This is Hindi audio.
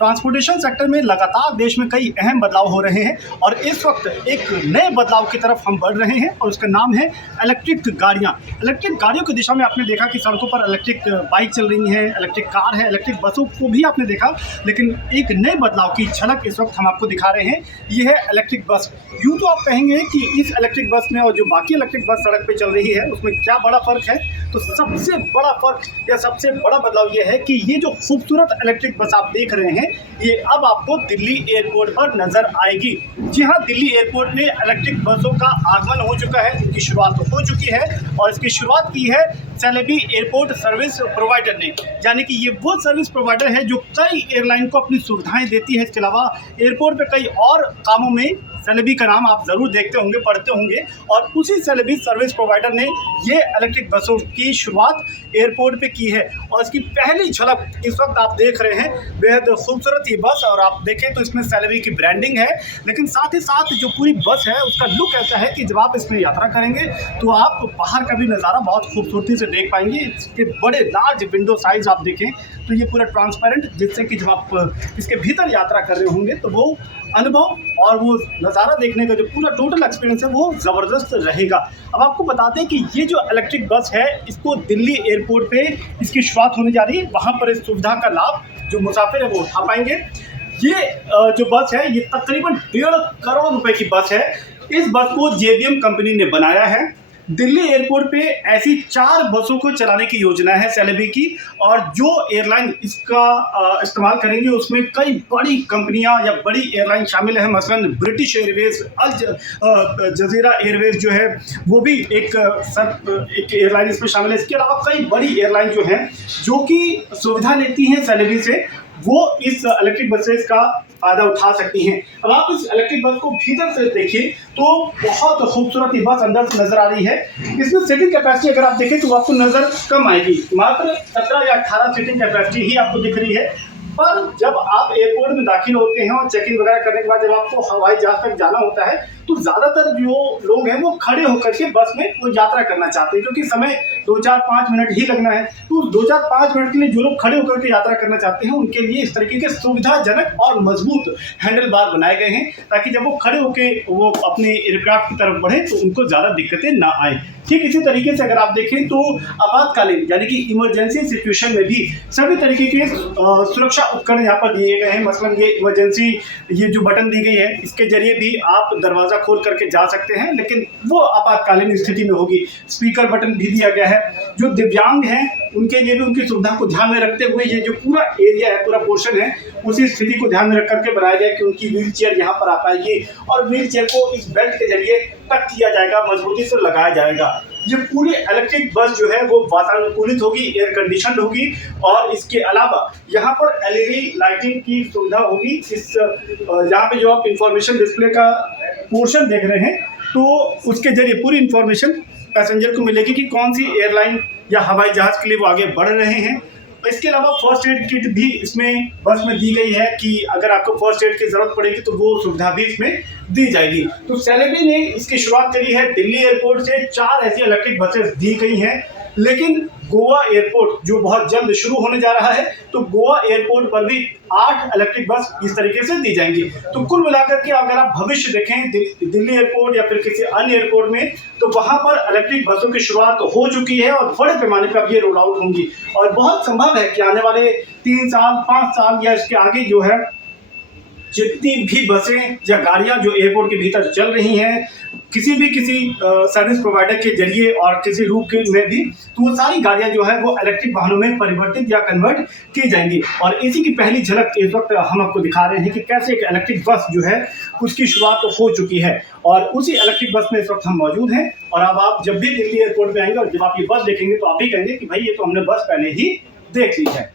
ट्रांसपोर्टेशन सेक्टर में लगातार देश में कई अहम बदलाव हो रहे हैं और इस वक्त एक नए बदलाव की तरफ हम बढ़ रहे हैं और उसका नाम है इलेक्ट्रिक गाड़ियाँ। इलेक्ट्रिक गाड़ियों की दिशा में आपने देखा कि सड़कों पर इलेक्ट्रिक बाइक चल रही हैं, इलेक्ट्रिक कार है, इलेक्ट्रिक बसों को भी आपने देखा, लेकिन एक नए बदलाव की झलक इस वक्त हम आपको दिखा रहे हैं। ये है इलेक्ट्रिक बस। यूँ तो आप कहेंगे कि इस इलेक्ट्रिक बस में और जो बाकी इलेक्ट्रिक बस सड़क पर चल रही है उसमें क्या बड़ा फ़र्क है, तो सबसे बड़ा फ़र्क या सबसे बड़ा बदलाव ये है कि ये जो खूबसूरत इलेक्ट्रिक बस आप देख रहे हैं ये अब आपको दिल्ली एयरपोर्ट पर नज़र आएगी। जी हाँ, दिल्ली एयरपोर्ट में इलेक्ट्रिक बसों का आगमन हो चुका है, इनकी शुरुआत हो चुकी है और इसकी शुरुआत की है सेलेबी एयरपोर्ट सर्विस प्रोवाइडर ने। यानी कि ये वो सर्विस प्रोवाइडर है जो कई एयरलाइन को अपनी सुविधाएं देती है। इसके अलावा एयरपोर्ट पे कई और कामों में सेलेबी का नाम आप ज़रूर देखते होंगे, पढ़ते होंगे, और उसी सेलेबी सर्विस प्रोवाइडर ने ये इलेक्ट्रिक बसों की शुरुआत एयरपोर्ट पे की है और इसकी पहली झलक इस वक्त आप देख रहे हैं। बेहद खूबसूरत ये बस, और आप देखें तो इसमें सेलेबी की ब्रांडिंग है, लेकिन साथ ही साथ जो पूरी बस है उसका लुक ऐसा है कि जब आप इसमें यात्रा करेंगे तो आप बाहर का भी नज़ारा बहुत खूबसूरती से देख पाएंगे। इसके बड़े लार्ज विंडो साइज आप देखें तो ये पूरा ट्रांसपेरेंट, जिससे कि जब आप इसके भीतर यात्रा कर रहे होंगे तो वो अनुभव और वो नज़ारा देखने का जो पूरा टोटल एक्सपीरियंस है वो ज़बरदस्त रहेगा। अब आपको बता दें कि ये जो इलेक्ट्रिक बस है इसको दिल्ली एयरपोर्ट पे इसकी शुरुआत होने जा रही है। वहाँ पर इस सुविधा का लाभ जो मुसाफिर है वो उठा पाएंगे। ये जो बस है ये तकरीबन 1.5 करोड़ रुपए की बस है। इस बस को JBM कंपनी ने बनाया है। दिल्ली एयरपोर्ट पे ऐसी 4 बसों को चलाने की योजना है सेलेबी की, और जो एयरलाइन इसका इस्तेमाल करेंगे उसमें कई बड़ी कंपनियां या बड़ी एयरलाइन शामिल हैं। मसलन ब्रिटिश एयरवेज, अल जजीरा एयरवेज जो है वो भी एक एयरलाइन इसमें शामिल है। इसके अलावा कई बड़ी एयरलाइन जो हैं जो कि सुविधा लेती हैं सेलेबी से, वो इस इलेक्ट्रिक बसेस का फ़ायदा उठा सकती हैं। अब आप इस इलेक्ट्रिक बस को भीतर से देखिए तो बहुत खूबसूरत ये बस अंदर से नज़र आ रही है। इसमें सीटिंग कैपेसिटी अगर आप देखें तो आपको नज़र कम आएगी, मात्र 17 या 18 सीटिंग कैपेसिटी ही आपको दिख रही है। पर जब आप एयरपोर्ट में दाखिल होते हैं और चेक इन वगैरह करने के बाद जब आपको हवाई जहाज़ तक जाना होता है तो ज़्यादातर जो लोग हैं वो खड़े होकर के बस में वो यात्रा करना चाहते हैं, क्योंकि समय 2-4-5 मिनट ही लगना है। तो 2-4-5 मिनट के लिए जो लोग खड़े होकर के यात्रा करना चाहते हैं उनके लिए इस तरीके के सुविधाजनक और मजबूत हैंडल बार बनाए गए हैं, ताकि जब वो खड़े होकर वो अपने एयरक्राफ्ट की तरफ बढ़े तो उनको ज़्यादा दिक्कतें ना आए। ठीक इसी तरीके से अगर आप देखें तो आपातकालीन यानी कि इमरजेंसी सिचुएशन में भी सभी तरीके के सुरक्षा उपकरण यहाँ पर दिए गए हैं। मसलन ये इमरजेंसी ये जो बटन दी गई है इसके जरिए भी आप दरवाज़ा खोल करके जा सकते हैं, लेकिन वो आपातकालीन स्थिति में होगी। स्पीकर बटन भी दिया गया है। जो दिव्यांग हैं उनके लिए भी उनकी सुविधा को ध्यान में रखते हुए ये जो पूरा एरिया है, पूरा पोर्शन है, उसी स्थिति को ध्यान में रख करके बनाया गया कि उनकी व्हील चेयर यहाँ पर आ पाएगी और व्हील चेयर को इस बेल्ट के जरिए टक किया जाएगा, मजबूती से लगाया जाएगा। ये पूरी इलेक्ट्रिक बस जो है वो वातानुकूलित होगी, एयर कंडीशनड होगी, और इसके अलावा यहाँ पर LED लाइटिंग की सुविधा होगी। इस यहाँ पे जो आप इंफॉर्मेशन डिस्प्ले का पोर्शन देख रहे हैं तो उसके जरिए पूरी इंफॉर्मेशन पैसेंजर को मिलेगी कि कौन सी एयरलाइन या हवाई जहाज़ के लिए वो आगे बढ़ रहे हैं। इसके अलावा फर्स्ट एड किट भी इसमें बस में दी गई है कि अगर आपको फर्स्ट एड की ज़रूरत पड़ेगी तो वो सुविधा भी इसमें दी जाएगी। तो सेलेबी ने इसकी शुरुआत करी है। दिल्ली एयरपोर्ट से 4 ऐसी इलेक्ट्रिक बसेस दी गई हैं, लेकिन गोवा एयरपोर्ट जो बहुत जल्द शुरू होने जा रहा है तो गोवा एयरपोर्ट पर भी 8 इलेक्ट्रिक बस इस तरीके से दी जाएंगी। तो कुल मिलाकर के अगर आप भविष्य देखें दिल्ली एयरपोर्ट या फिर किसी अन्य एयरपोर्ट में तो वहां पर इलेक्ट्रिक बसों की शुरुआत हो चुकी है और बड़े पैमाने पर अब ये रोल आउट होंगी, और बहुत संभव है कि आने वाले 3 साल 5 साल या इसके आगे जो है जितनी भी बसें या गाड़ियां जो एयरपोर्ट के भीतर चल रही हैं किसी सर्विस प्रोवाइडर के जरिए और किसी रूट में भी, तो वो सारी गाड़ियां जो है वो इलेक्ट्रिक वाहनों में परिवर्तित या कन्वर्ट की जाएंगी। और इसी की पहली झलक इस वक्त हम आपको दिखा रहे हैं कि कैसे एक इलेक्ट्रिक बस जो है उसकी शुरुआत तो हो चुकी है, और उसी इलेक्ट्रिक बस में इस वक्त हम मौजूद हैं। और अब आप जब भी दिल्ली एयरपोर्ट में आएंगे और जब आप ये बस देखेंगे तो आप ही कहेंगे कि भाई ये तो हमने बस पहले ही देख ली है।